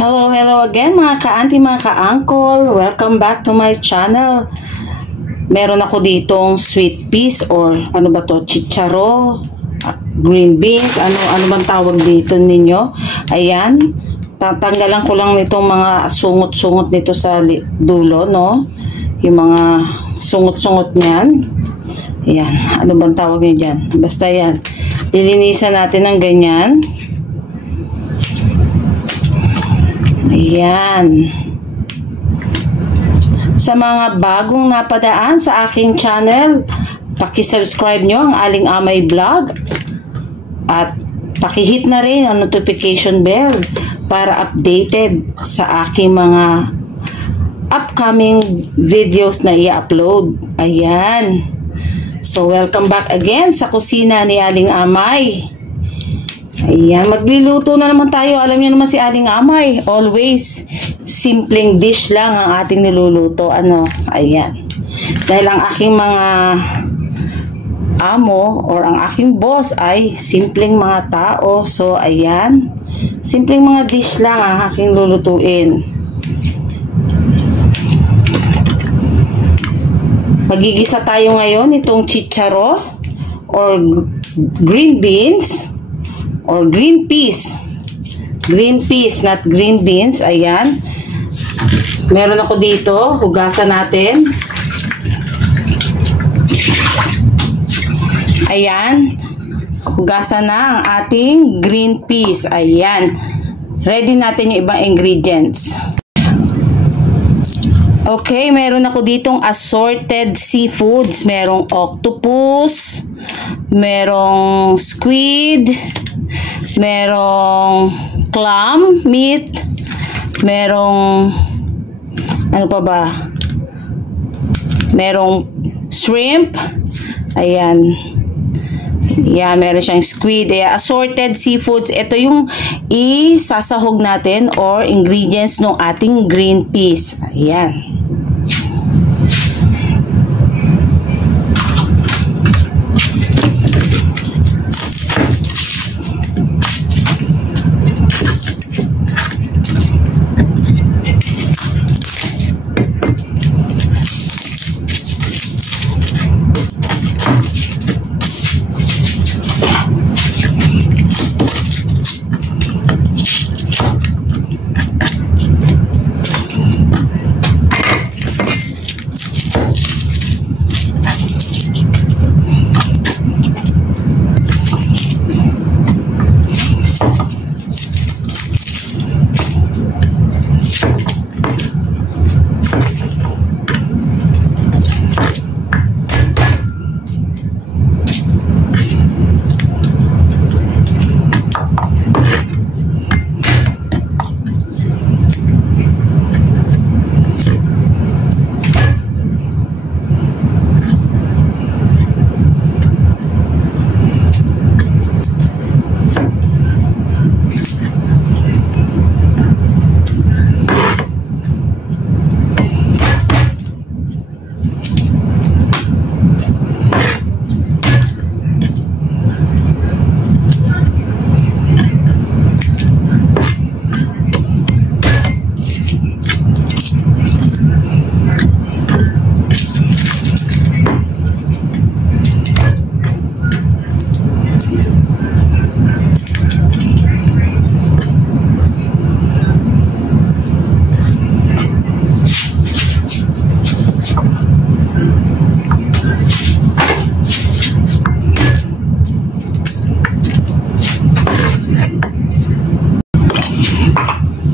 Hello again mga ka-auntie, mga ka-uncle. Welcome back to my channel. Meron ako ditong sweet peas or ano ba to, chicharo, green beans, ano bang tawag dito ninyo. Ayan, tatanggalan ko lang nitong mga sungot-sungot nito sa dulo, no? Yung mga sungot-sungot niyan. Ayan, ano bang tawag niyo dyan? Basta yan, lilinisan natin ng ganyan. Ayan. Sa mga bagong napadaan sa aking channel, paki-subscribe nyo ang Aling Amay Vlog at paki-hit na rin ang notification bell para updated sa aking mga upcoming videos na i-upload. Ayan. So, welcome back again sa kusina ni Aling Amay. Ayan, magluluto na naman tayo. Alam niyo naman si Aling Amay, always simpleng dish lang ang ating niluluto. Ayan. Dahil ang aking mga amo or ang aking boss ay simpleng mga tao. So, ayan. Simpleng mga dish lang ang aking lulutuin. Magigisa tayo ngayon itong chicharo or green beans. Or green peas. Green peas, not green beans. Ayan. Meron ako dito. Hugasan natin. Ayan. Hugasan na ang ating green peas. Ayan. Ready natin yung ibang ingredients. Okay, meron ako ditong assorted seafoods. Merong octopus. Merong squid. Merong clam meat, merong ano pa ba? Merong shrimp. Ayan. Yeah, meron siyang squid. Assorted seafoods. Ito yung isasahog natin or ingredients ng ating green peas. Ayan.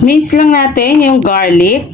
Mince lang natin yung garlic.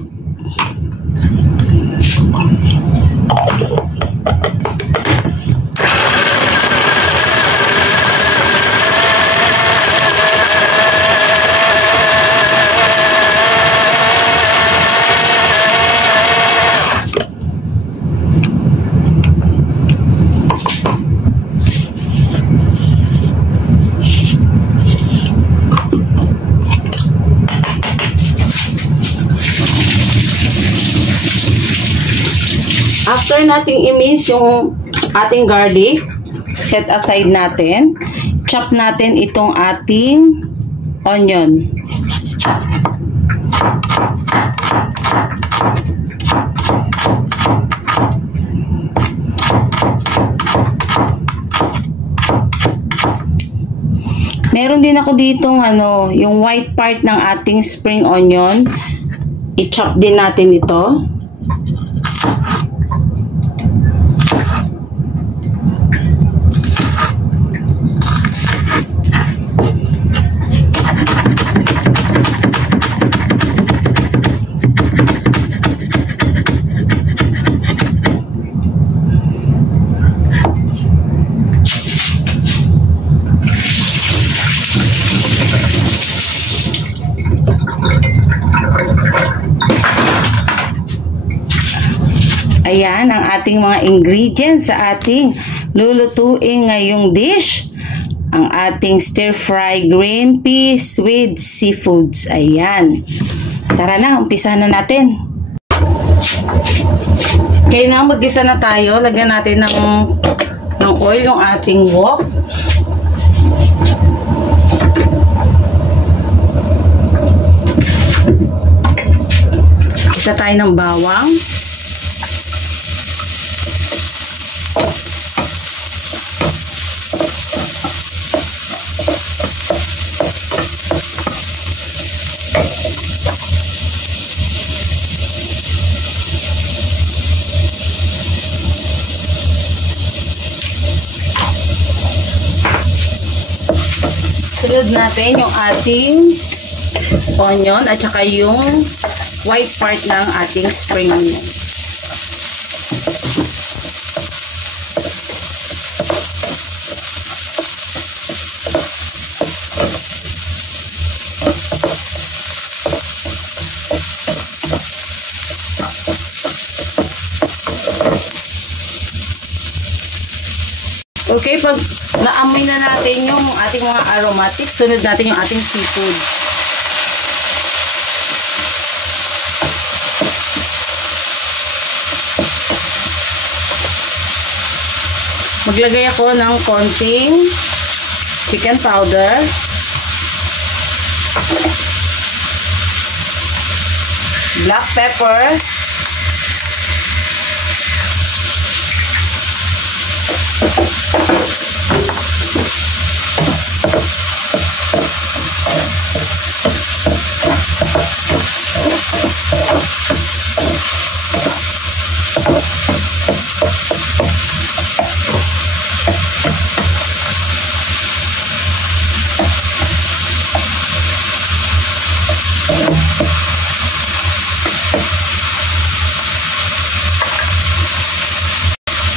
After nating i-mince yung ating garlic, set aside natin. Chop natin itong ating onion. Meron din ako ditong yung white part ng ating spring onion. I-chop din natin ito. Ayan ang ating mga ingredients sa ating lulutuin ngayong dish. Ang ating stir-fry green peas with seafoods. Ayan. Tara na, umpisahan na natin. Okay na, mag-gisa na tayo. Lagyan natin ng oil yung ating wok. Isa tayo ng bawang. Sunod natin yung ating onion at saka yung white part ng ating spring onion. Okay, pag naamoy na natin yung ating mga aromatics, sunod natin yung ating seafood. Maglagay ako ng konting chicken powder, black pepper,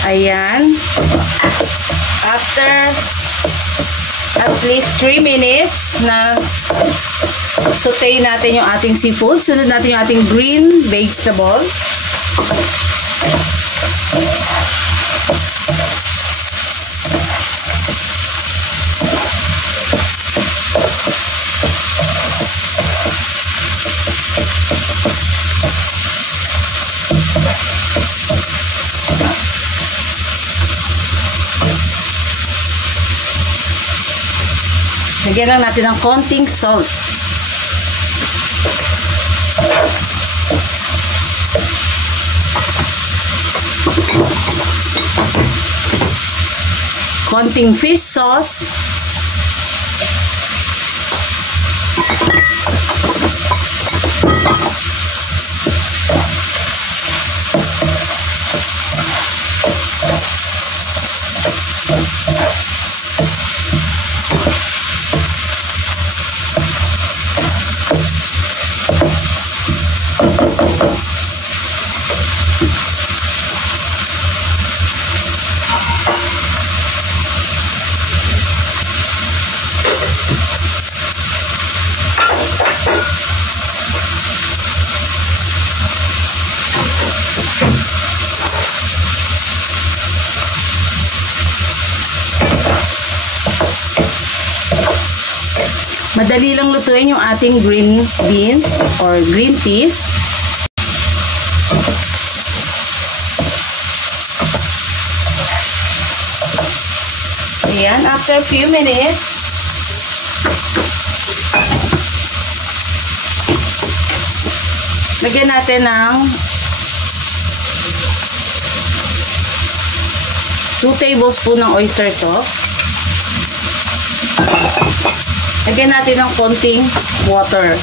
ayan. After at least 3 minutes na saute natin yung ating seafood, sunod natin yung ating green vegetable. Lagyan lang natin ng konting salt. Konting fish sauce. Madali lang lutuin yung ating green beans or green peas. after few minutes, lagyan natin ng 2 tablespoon ng oyster sauce. Lagyan natin ng konting water.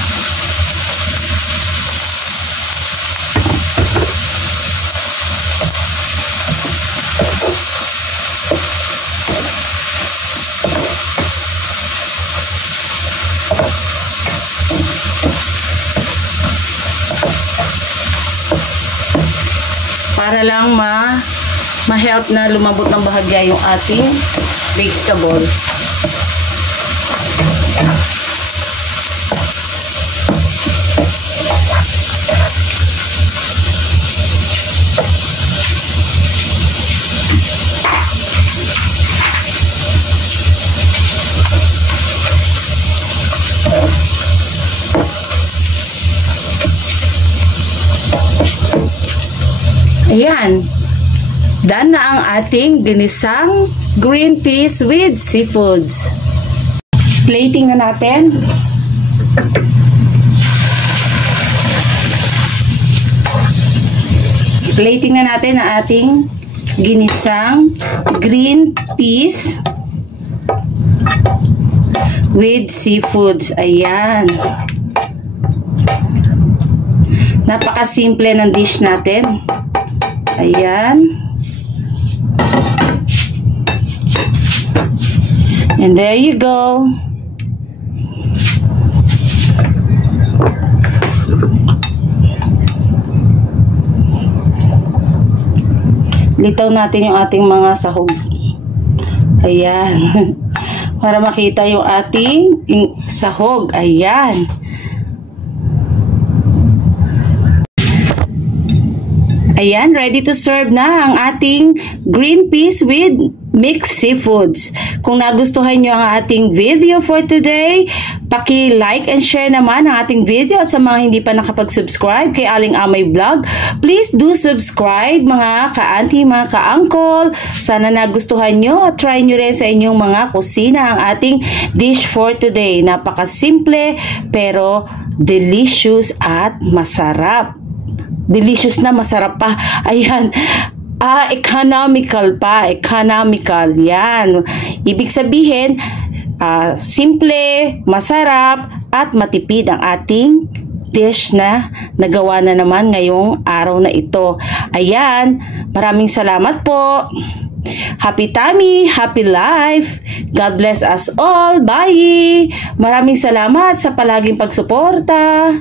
Para lang ma-help na lumambot ng bahagya yung ating vegetable. Ayan. Done na ang ating ginisang green peas with seafoods. Plating na natin. Plating na natin ang ating ginisang green peas with seafoods. Ayan. Napakasimple ng dish natin. Ayan. And there you go. Litaw natin yung ating mga sahog. Ayan. Para makita yung ating sahog. Ayan. Ayan, ready to serve na ang ating green peas with mixed seafoods. Kung nagustuhan nyo ang ating video for today, paki-like and share naman ang ating video. At sa mga hindi pa nakapag-subscribe kay Aling Amay Vlog, please do subscribe mga ka-auntie, mga ka-uncle. Sana nagustuhan nyo at try nyo rin sa inyong mga kusina ang ating dish for today. Napaka-simple pero delicious at masarap. Delicious na, masarap pa. Ayan. Economical pa. Economical. Yan. Ibig sabihin, simple, masarap, at matipid ang ating dish na nagawa na naman ngayong araw na ito. Ayan. Maraming salamat po. Happy tummy, happy life. God bless us all. Bye. Maraming salamat sa palaging pagsuporta.